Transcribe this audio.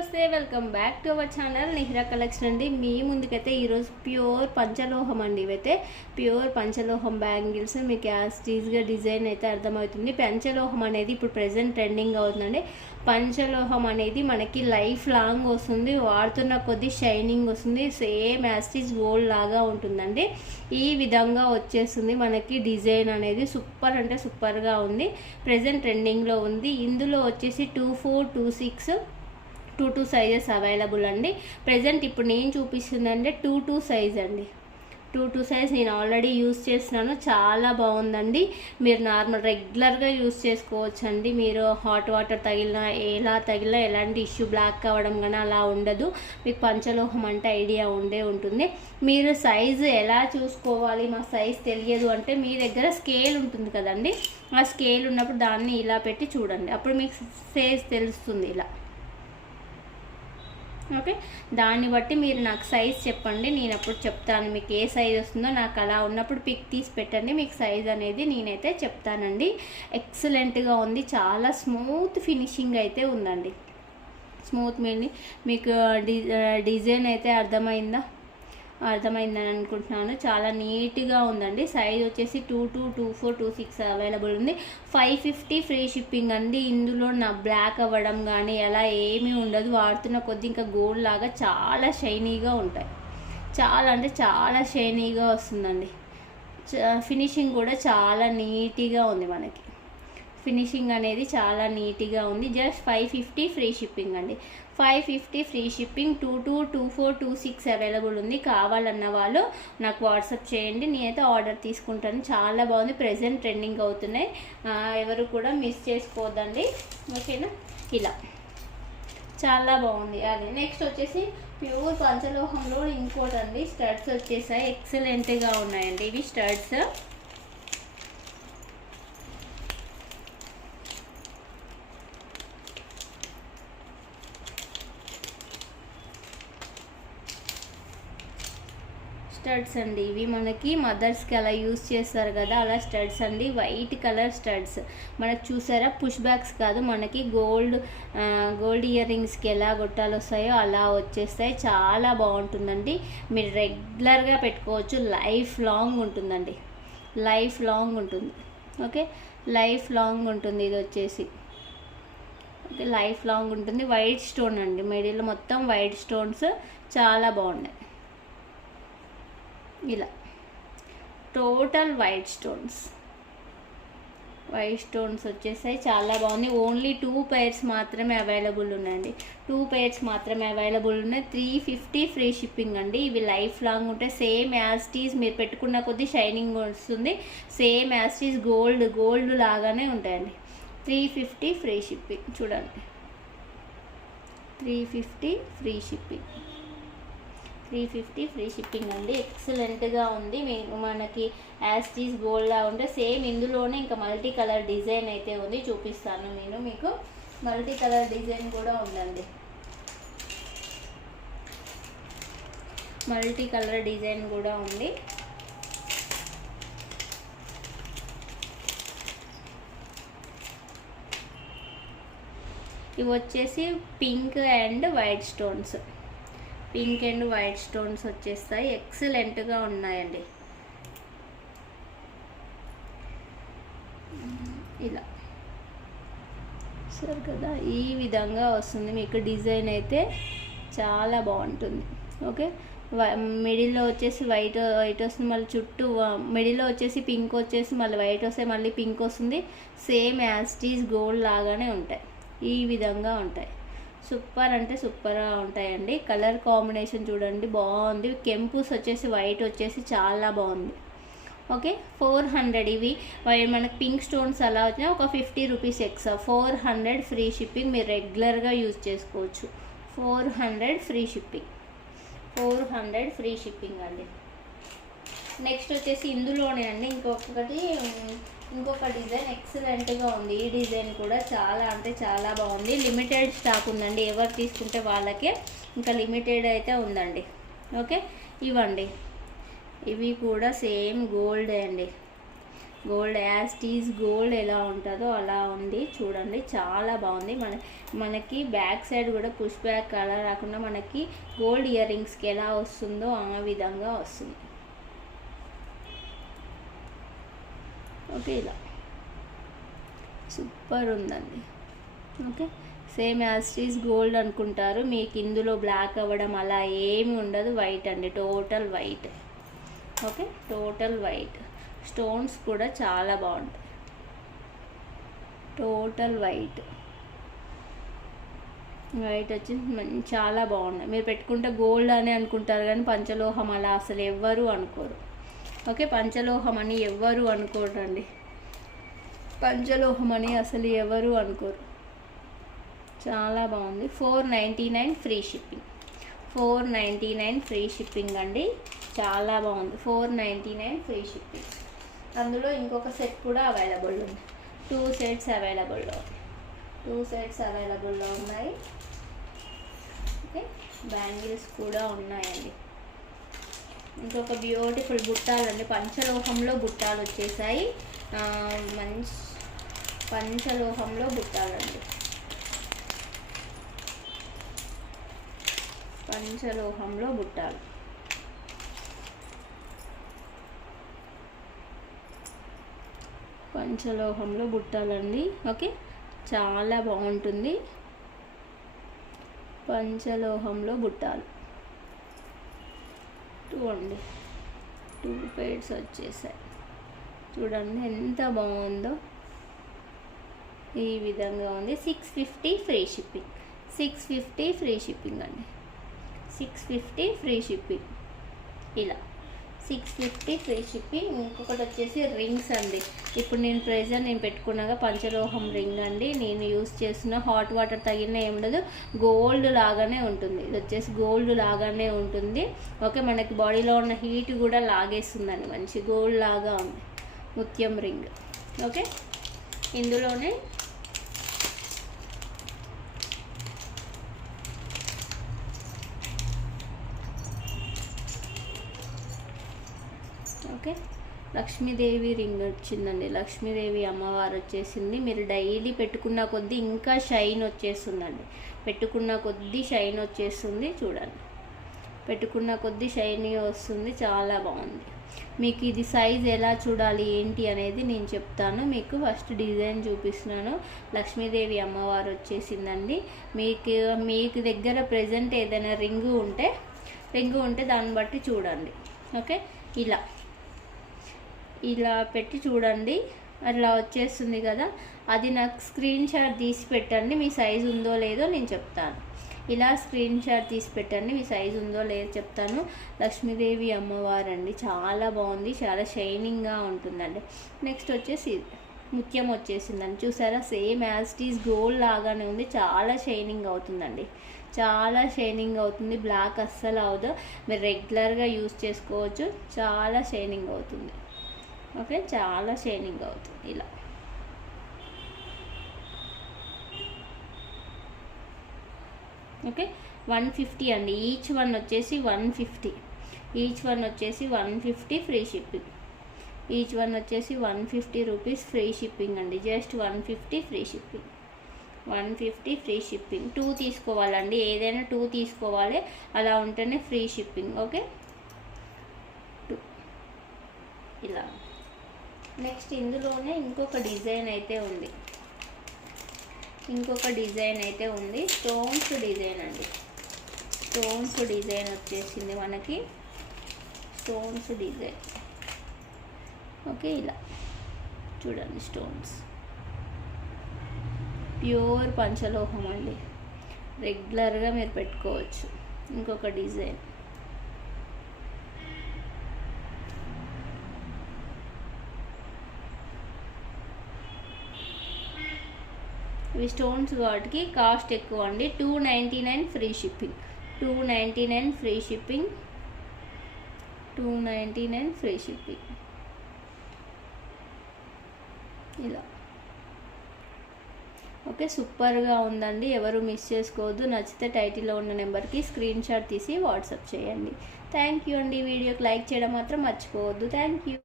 నమస్తే welcome back to our channel Nihira collection అండి. మీ ముందుకైతే ఈరోజు ప్యూర్ పంచలోహం అండి ఇవైతే. ప్యూర్ పంచలోహం బ్యాంగిల్స్ మీకు యాస్టీజ్గా డిజైన్ అయితే అర్థమవుతుంది. పంచలోహం అనేది ఇప్పుడు ప్రజెంట్ ట్రెండింగ్ అవుతుందండి. పంచలోహం అనేది మనకి లైఫ్ లాంగ్ వస్తుంది. వాడుతున్న కొద్దీ షైనింగ్ వస్తుంది. సేమ్ యాస్టీజ్ గోల్డ్ లాగా ఉంటుందండి. ఈ విధంగా వచ్చేస్తుంది మనకి డిజైన్ అనేది. సూపర్ అంటే సూపర్గా ఉంది. ప్రజెంట్ ట్రెండింగ్లో ఉంది. ఇందులో వచ్చేసి two four two six two two sizes available అండి. ప్రజెంట్ ఇప్పుడు నేను చూపిస్తుందంటే టూ టూ సైజ్ అండి. టూ టూ సైజ్ నేను ఆల్రెడీ యూస్ చేస్తున్నాను. చాలా బాగుందండి. మీరు నార్మల్ రెగ్యులర్గా యూస్ చేసుకోవచ్చు అండి మీరు హాట్ వాటర్ తగిలినా ఎలా తగిలినా ఎలాంటి ఇష్యూ బ్లాక్ అవ్వడం కానీ అలా ఉండదు. మీకు పంచలోహం అంటే ఐడియా ఉండే ఉంటుంది. మీరు సైజు ఎలా చూసుకోవాలి? మా సైజ్ తెలియదు అంటే మీ దగ్గర స్కేల్ ఉంటుంది కదండి. ఆ స్కేల్ ఉన్నప్పుడు దాన్ని ఇలా పెట్టి చూడండి. అప్పుడు మీకు సైజ్ తెలుస్తుంది ఇలా. ఓకే? దాన్ని బట్టి మీరు నాకు సైజ్ చెప్పండి. నేను అప్పుడు చెప్తాను మీకు ఏ సైజ్ వస్తుందో. నాకు అలా ఉన్నప్పుడు పిక్ తీసి పెట్టండి. మీకు సైజ్ అనేది నేనైతే చెప్తానండి. ఎక్సలెంట్గా ఉంది. చాలా స్మూత్ ఫినిషింగ్ అయితే ఉందండి. స్మూత్ మీని మీకు డి డిజైన్ అయితే అర్థమైందా? అర్థమైందని అనుకుంటున్నాను. చాలా నీట్గా ఉందండి. సైజ్ వచ్చేసి two two two four two six available ఉంది. ఫైవ్ ఫిఫ్టీ ఫ్రీ షిప్పింగ్ అండి. ఇందులో నా బ్లాక్ అవ్వడం కానీ అలా ఏమీ ఉండదు. వాడుతున్న కొద్ది ఇంకా గోల్డ్ లాగా చాలా షైనీగా ఉంటాయి. చాలా అంటే చాలా షైనీగా వస్తుందండి. ఫినిషింగ్ కూడా చాలా నీట్గా ఉంది మనకి. ఫినిషింగ్ అనేది చాలా నీట్గా ఉంది. Just five fifty free shipping అండి. Five fifty free shipping two two two four two six available ఉంది. కావాలన్న వాళ్ళు నాకు వాట్సాప్ చేయండి. నేనైతే ఆర్డర్ తీసుకుంటాను. చాలా బాగుంది. ప్రజెంట్ ట్రెండింగ్ అవుతున్నాయి. ఎవరు కూడా మిస్ చేసుకోవద్దండి. ఓకేనా? ఇలా. చాలా బాగుంది. అదే నెక్స్ట్ వచ్చేసి ప్యూర్ పంచలోహంలో ఇంకోటి అండి స్టడ్స్ వచ్చేసాయి. ఎక్సలెంట్గా ఉన్నాయండి. ఇవి స్టడ్స్. స్టడ్స్ అండి. ఇవి మనకి మదర్స్కి అలా యూస్ చేస్తారు కదా అలా స్టడ్స్ అండి. వైట్ కలర్ స్టడ్స్ మనకు చూసారా? పుష్ బ్యాగ్స్ కాదు మనకి గోల్డ్ గోల్డ్ ఇయర్ రింగ్స్కి ఎలా గొట్టాలు వస్తాయో అలా వచ్చేస్తాయి. చాలా బాగుంటుందండి. మీరు రెగ్యులర్గా పెట్టుకోవచ్చు. లైఫ్ లాంగ్ ఉంటుందండి. లైఫ్ లాంగ్ ఉంటుంది. ఓకే లైఫ్ లాంగ్ ఉంటుంది ఇది వచ్చేసి. ఓకే లైఫ్ లాంగ్ ఉంటుంది. వైట్ స్టోన్ అండి. మిడిల్ మొత్తం వైట్ స్టోన్స్ చాలా బాగున్నాయి. ఇలా. Total white stones white stones వచ్చేసాయి. చాలా బాగుంది. ఓన్లీ టూ పేర్స్ మాత్రమే అవైలబుల్ ఉన్నాయండి. టూ పేర్స్ మాత్రమే అవైలబుల్ ఉన్నాయి. త్రీ ఫిఫ్టీ ఫ్రీ షిప్పింగ్ అండి. ఇవి లైఫ్ లాంగ్ ఉంటాయి సేమ్ యాస్టీస్ మీరు పెట్టుకున్న కొద్దీ షైనింగ్ వస్తుంది. సేమ్ యాస్టీస్ గోల్డ్ గోల్డ్ లాగానే ఉంటాయండి. త్రీ ఫిఫ్టీ ఫ్రీ షిప్పింగ్ చూడండి. Three fifty free shipping three fifty free shipping అండి. ఎక్సలెంట్గా ఉంది. మీ- మనకి యాస్టీస్ గోల్డ్లా ఉంటే సేమ్ ఇందులోనే ఇంకా మల్టీ కలర్ డిజైన్ అయితే ఉంది. చూపిస్తాను నేను మీకు. మల్టీ కలర్ డిజైన్ కూడా ఉందండి. మల్టీ కలర్ డిజైన్ కూడా ఉంది. ఇవి వచ్చేసి pink and white stones. Pink and white stones వచ్చేస్తాయి. ఎక్సలెంట్గా ఉన్నాయండి. ఇలా. సరే కదా ఈ విధంగా వస్తుంది. మీకు డిజైన్ అయితే చాలా బాగుంటుంది. ఓకే? మిడిల్లో వచ్చేసి వైట్ వైట్ వస్తుంది మళ్ళీ చుట్టూ మిడిల్లో వచ్చేసి పింక్ వచ్చేసి మళ్ళీ వైట్ వస్తే మళ్ళీ పింక్ వస్తుంది. సేమ్ యాస్టీస్ గోల్డ్ లాగానే ఉంటాయి. ఈ విధంగా ఉంటాయి. సూపర్ అంటే సూపర్గా ఉంటాయండి. కలర్ కాంబినేషన్ చూడండి బాగుంది. కెంపుస్ వచ్చేసి వైట్ వచ్చేసి చాలా బాగుంది. ఓకే ఫోర్ హండ్రెడ్ ఇవి. మనకి పింక్ స్టోన్స్ అలా వచ్చినా ఒక fifty rupees extra. Four hundred free shipping మీరు రెగ్యులర్గా యూజ్ చేసుకోవచ్చు. Four hundred free shipping. Four hundred free shipping అండి. నెక్స్ట్ వచ్చేసి ఇందులోనే అండి. ఇంకొకటి ఇంకొక డిజైన్ ఎక్సలెంట్గా ఉంది. ఈ డిజైన్ కూడా చాలా అంటే చాలా బాగుంది. లిమిటెడ్ స్టాక్ ఉందండి. ఎవరు తీసుకుంటే వాళ్ళకే ఇంకా లిమిటెడ్ అయితే ఉందండి. ఓకే? ఇవ్వండి ఇవి కూడా సేమ్ గోల్డ్ అండి. Gold as it is gold ఎలా ఉంటుందో అలా ఉంది. చూడండి చాలా బాగుంది. మన మనకి బ్యాక్ సైడ్ కూడా పుష్ బ్యాక్ అలా రాకుండా మనకి గోల్డ్ ఇయర్ రింగ్స్కి ఎలా వస్తుందో ఆ విధంగా వస్తుంది. ఓకే ఇలా సూపర్ ఉందండి. ఓకే? సేమ్ యాస్టీస్ గోల్డ్ అనుకుంటారు. మీకు ఇందులో బ్లాక్ అవ్వడం అలా ఏమి ఉండదు. వైట్ అండి. Total white. Okay? Total white. Stones కూడా చాలా బాగుంటాయి. Total white. వైట్ వచ్చి చాలా బాగున్నాయి. మీరు పెట్టుకుంటే గోల్డ్ అని అనుకుంటారు కానీ పంచలోహం అలా అసలు ఎవ్వరు అనుకోరు. ఓకే పంచలోహం అని ఎవ్వరు అనుకోరండి. పంచలోహం అని అసలు ఎవరు అనుకోరు. చాలా బాగుంది. Four ninety nine free shipping. Four ninety nine free shipping అండి. చాలా బాగుంది. Four ninety nine free shipping. అందులో ఇంకొక సెట్ కూడా అవైలబుల్ ఉంది. టూ సెట్స్ అవైలబుల్లో టూ సెట్స్ అవైలబుల్లో ఉన్నాయి. ఓకే బ్యాంగిల్స్ కూడా ఉన్నాయండి. ఇంకొక బ్యూటిఫుల్ బుట్టాలండి. పంచలోహంలో బుట్టాలు వచ్చేసాయి. మంచి పంచలోహంలో బుట్టాలండి. పంచలోహంలో బుట్టాలు. పంచలోహంలో బుట్టాలండి. ఓకే చాలా బాగుంటుంది. పంచలోహంలో బుట్టాలు. టూ అండి టూ పేడ్స్ వచ్చేసాయి. చూడండి ఎంత బాగుందో. ఈ విధంగా ఉంది. Six fifty free shipping six fifty free shipping అండి. సిక్స్ ఫిఫ్టీ ఫ్రీ షిప్పింగ్ ఇలా. సిక్స్ ఫిఫ్టీ ఫ్రీ షిప్పింగ్ ఇంకొకటి వచ్చేసి రింగ్స్ అండి. ఇప్పుడు నేను ప్రెజర్ నేను పెట్టుకున్నాక పంచలోహం రింగ్ అండి. నేను యూస్ చేస్తున్న హాట్ వాటర్ తగిన ఏం ఉండదు గోల్డ్ లాగానే ఉంటుంది. ఇది వచ్చేసి గోల్డ్ లాగానే ఉంటుంది. ఓకే మనకి బాడీలో ఉన్న హీట్ కూడా లాగేస్తుందండి. మంచి గోల్డ్ లాగా ఉంది. ముత్యం రింగ్ ఓకే ఇందులోనే ఓకే? లక్ష్మీదేవి రింగ్ వచ్చిందండి. లక్ష్మీదేవి అమ్మవారు వచ్చేసింది. మీరు డైలీ పెట్టుకున్న కొద్దీ ఇంకా షైన్ వచ్చేస్తుందండి. పెట్టుకున్న కొద్దీ షైన్ వచ్చేస్తుంది. చూడండి. పెట్టుకున్న కొద్దీ షైనీ వస్తుంది. చాలా బాగుంది. మీకు ఇది సైజ్ ఎలా చూడాలి ఏంటి అనేది నేను చెప్తాను. మీకు ఫస్ట్ డిజైన్ చూపిస్తున్నాను. లక్ష్మీదేవి అమ్మవారు వచ్చేసిందండి. మీకు మీకు దగ్గర ప్రజెంట్ ఏదైనా రింగు ఉంటే రింగు ఉంటే దాన్ని బట్టి చూడండి. ఓకే? ఇలా. ఇలా పెట్టి చూడండి. అట్లా వచ్చేస్తుంది కదా. అది నాకు స్క్రీన్ షాట్ తీసి పెట్టండి. మీ సైజు ఉందో లేదో నేను చెప్తాను. ఇలా స్క్రీన్ షాట్ తీసి పెట్టండి. మీ సైజు ఉందో లేదో చెప్తాను. లక్ష్మీదేవి అమ్మవారండి. చాలా బాగుంది. చాలా షైనింగ్గా ఉంటుందండి. నెక్స్ట్ వచ్చేసి ముత్యం వచ్చేసిందండి. చూసారా? సేమ్ యాజ్టీస్ గోల్డ్ లాగానే ఉంది. చాలా షైనింగ్ అవుతుందండి. చాలా షైనింగ్ అవుతుంది. బ్లాక్ అస్సలు అవదు. మీరు రెగ్యులర్గా యూస్ చేసుకోవచ్చు. చాలా షైనింగ్ అవుతుంది. ఓకే చాలా షైనింగ్ అవుతుంది ఇలా. ఓకే వన్ ఫిఫ్టీ అండి. ఈచ్ వన్ వచ్చేసి వన్ ఫిఫ్టీ. ఈచ్ వన్ వచ్చేసి one fifty free shipping. Each one వచ్చేసి one fifty rupees free shipping అండి. Just one fifty free shipping. One fifty free shipping. Two తీసుకోవాలండి. ఏదైనా two తీసుకోవాలి. అలా ఉంటేనే ఫ్రీ షిప్పింగ్. ఓకే టూ ఇలా నెక్స్ట్ ఇందులోనే ఇంకొక డిజైన్ అయితే ఉంది. ఇంకొక డిజైన్ అయితే ఉంది. స్టోన్స్ డిజైన్ అండి. స్టోన్స్ డిజైన్ వచ్చేసింది మనకి. Stones design. ఓకే ఇలా. చూడండి స్టోన్స్. ప్యూర్ పంచలోహం అండి. రెగ్యులర్గా మీరు పెట్టుకోవచ్చు. ఇంకొక డిజైన్. ఇవి స్టోన్స్ వాటికి కాస్ట్ ఎక్కువ అండి. Two ninety nine free shipping two ninety nine free shipping two ninety nine free shipping ఇలా. ఓకే సూపర్గా ఉందండి. ఎవరు మిస్ చేసుకోవద్దు. నచ్చితే టైటిల్లో ఉన్న నెంబర్కి స్క్రీన్ షాట్ తీసి వాట్సాప్ చేయండి. థ్యాంక్ యూ అండి. వీడియోకి లైక్ చేయడం మాత్రం మర్చిపోవద్దు. Thank you.